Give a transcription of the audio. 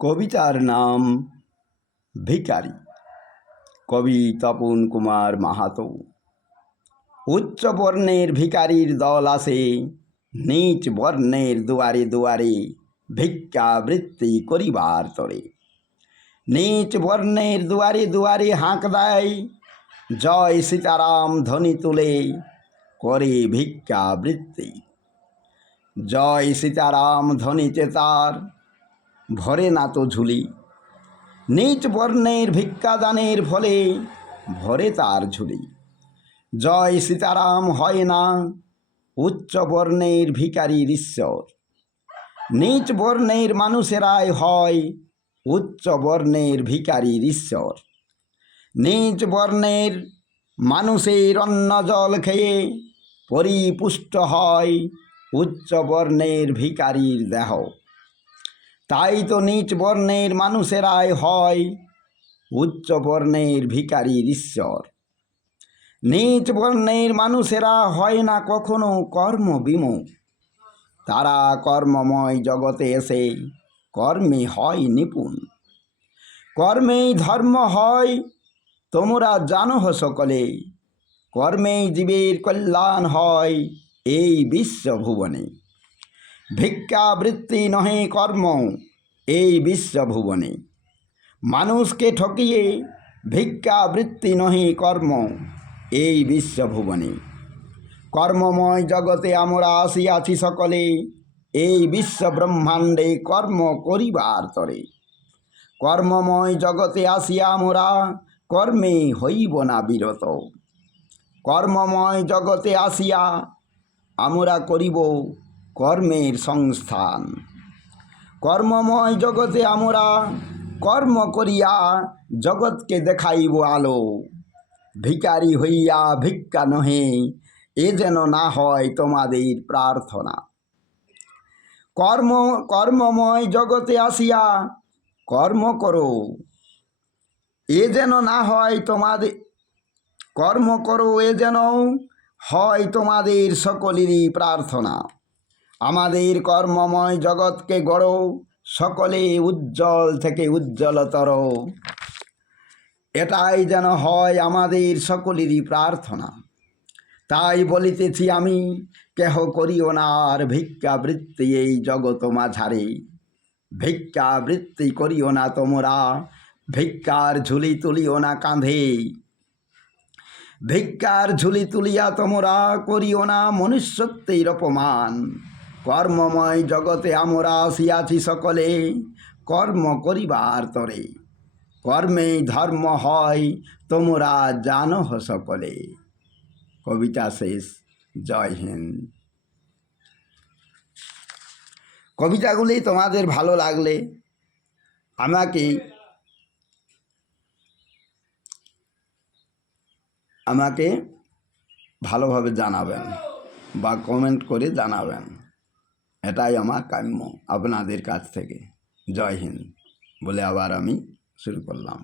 কবিতার নাম ভিখারি। কবি তপন কুমার মাহাতো। উচ্চ বর্ণের ভিখারির দল আসে, নীচ বর্ণের দুয়ারে দুয়ারে ভিক্ষাবৃত্তি করিবার তরে। নীচ বর্ণের দুয়ারে দুয়ারে হাঁক দেয়, জয় সীতারাম ধ্বনি তুলে করে ভিক্ষাবৃত্তি। জয় সীতারাম ধ্বনিতে তার ভরে না তো ঝুলি, নীচ বর্ণের ভিক্ষাদানের ফলে ভরে তার ঝুলি। জয় সীতারাম হয় না উচ্চ বর্ণের ভিখারির ঈশ্বর, নীচ বর্ণের মানুষেরাই হয় উচ্চ বর্ণের ভিখারির ঈশ্বর। নীচ বর্ণের মানুষের অন্ন জল খেয়ে পরিপুষ্ট হয় উচ্চ বর্ণের ভিখারির দেহ। তাই তো নীচ বর্ণের মানুষেরাই হয় উচ্চ বর্ণের ভিখারির ঈশ্বর। নীচ বর্ণের মানুষেরা হয় না কখনো কর্মবিমুখ, তারা কর্মময় জগতে এসে কর্মে হয় নিপুণ। কর্মেই ধর্ম হয় তোমরা জানো সকলে, কর্মেই জীবের কল্যাণ হয় এই বিশ্বভুবনে। ভিক্ষাবৃত্তি নহে কর্ম এই বিশ্বভুবনে, মানুষকে ঠকিয়ে ভিক্ষাবৃত্তি নহে কর্ম এই বিশ্বভুবনে। কর্মময় জগতে আমরা আসিয়াছি সকলে, এই বিশ্ব ব্রহ্মাণ্ডে কর্ম করিবার তরে। কর্মময় জগতে আসিয়া আমরা কর্মে হইব না বিরত। কর্মময় জগতে আসিয়া আমরা করিব কর্মের সংস্থান। কর্মময় জগতে আমরা কর্ম করিয়া জগৎকে দেখাইব আলো। ভিখারি হইয়া ভিক্ষা নহে এ যেন না হয় তোমাদের প্রার্থনা। কর্মময় জগতে আসিয়া কর্ম করো, এ যেন না হয় তোমাদের কর্ম করো, এ যেন হয় তোমাদের সকলেরই প্রার্থনা। আমাদের কর্মময় জগৎকে গড়ো, সকলে উজ্জ্বল থেকে উজ্জ্বলতর, এটাই যেন হয় আমাদের সকলেরই প্রার্থনা। তাই বলিতেছি আমি, কেহ করিও না আর ভিক্ষাবৃত্তি এই জগৎ মাঝারে। ভিক্ষাবৃত্তি করিও না তোমরা, ভিক্ষার ঝুলি তুলিও না কাঁধে। ভিক্ষার ঝুলি তুলিয়া তোমরা করিও না মনুষ্যত্বের অপমান। কর্মময় জগতে আমরা আসিয়াছি সকলে কর্ম করিবার তরে। কর্মেই ধর্ম হয় তোমরা জানো সকলে। কবিতা শেষ। জয় হিন্দ। কবিতাগুলি তোমাদের ভালো লাগলে আমাকে ভালোভাবে জানাবেন বা কমেন্ট করে জানাবেন, এটাই আমার কাম্য আপনাদের কাছ থেকে। জয় হিন্দ বলে আবার আমি শুরু করলাম।